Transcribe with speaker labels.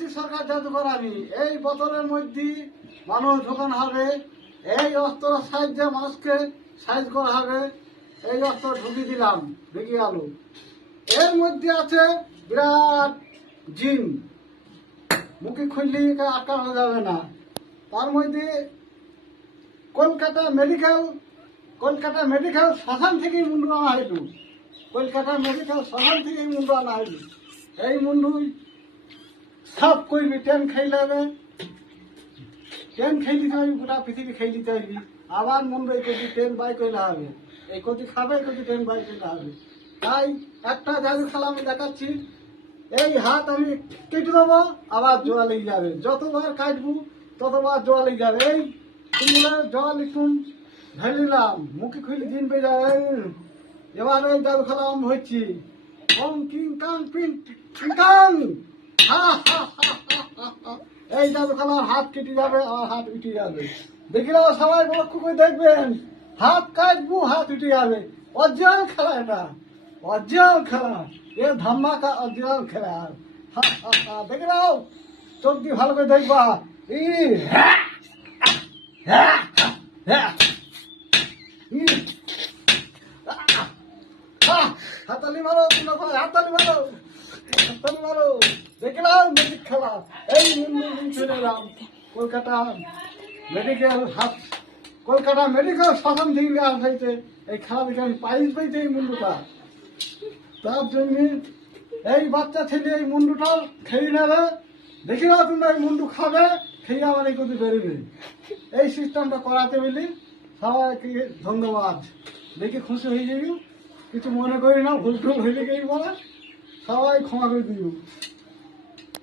Speaker 1: পিসি সরকার জাদুঘর আমি। এই বছরের মধ্যে মানুষ ঢোকানো হবে। এই অস্ত্র সাহায্যে মানুষকে সাইজ করা হবে, এই অস্ত্র ঢুকিয়ে দিলাম, ঢুকিয়ে গেল এর মধ্যে আছে বিরাট জিন। মুখে খুললে আটকানো যাবে না। তার মধ্যে কলকাতা মেডিকেল কলকাতা মেডিকেল শ্মশান থেকেই মুন্ডু আনা হইল। কলকাতা মেডিকেল শ্মশান থেকেই মুন্ডু আনা হইল। এই মুন্ডু সব করবি ট্রেন খাইলে ট্রেন খেয়ে দিতে হবে গোটা পৃথিবী খেয়ে দিতে আবার মুন্ডু এই কদি ট্রেন বাই করলে হবে। এই কদি খাবে, এই কদি ট্রেন বাই করলে হবে। তাই একটা জাদু খেলা আমি দেখাচ্ছি। এই হাত আমি কেটে দেবো, আবার জোয়া লেগে যাবে। যতবার কাটবো, ততবার জোয়া লেগে যাবে। এই জল একটু ঢেলে নিলাম, মুখে খুলে দিন যাবে। এবার এই জাদু খেলা আমি হচ্ছি ওম কিং কাং, পিং কিং কাং! এই জাদু খেলার হাত কেটে যাবে আর হাত উঠে যাবে দেখিলাম সবাই লক্ষ্য করে দেখবেন হাত কাটবো হাত উঠে যাবে অরিজিনাল খেলা এটা অরিজিনাল খেলা এ ধামাকা অরিজিনাল খেলা। দেখে নাও চোখ দিয়ে ভালো করে দেখবা ই হ্যাঁ, হ্যাঁ, হ্যাঁ। হাতালি মারো তোমরা সবাই, হাতালি মারো। হাতালি মারো। দেখে নাও খেলা। এই মুন্ডু চলে এলাম কলকাতা মেডিকেল হাত কলকাতা মেডিকেল শাসন থেকে আসাইতে এই খেলা দেখে আমি প্রাইজ পাইতে এই মুন্ডুটা। তার জন্য এই বাচ্চা ছেলে এই মুন্ডুটা খেয়ে নেবে। দেখি না তোমরা এই মুন্ডু খাবে খেয়ে আমার এই করতে বেরোবে। এই সিস্টেমটা করাতে বলি সবাইকে ধন্যবাদ। দেখি খুশি হয়ে যাবি। কিছু মনে করি না ভুল টুল হইলে কি বলে? সবাই ক্ষমা করে দিও।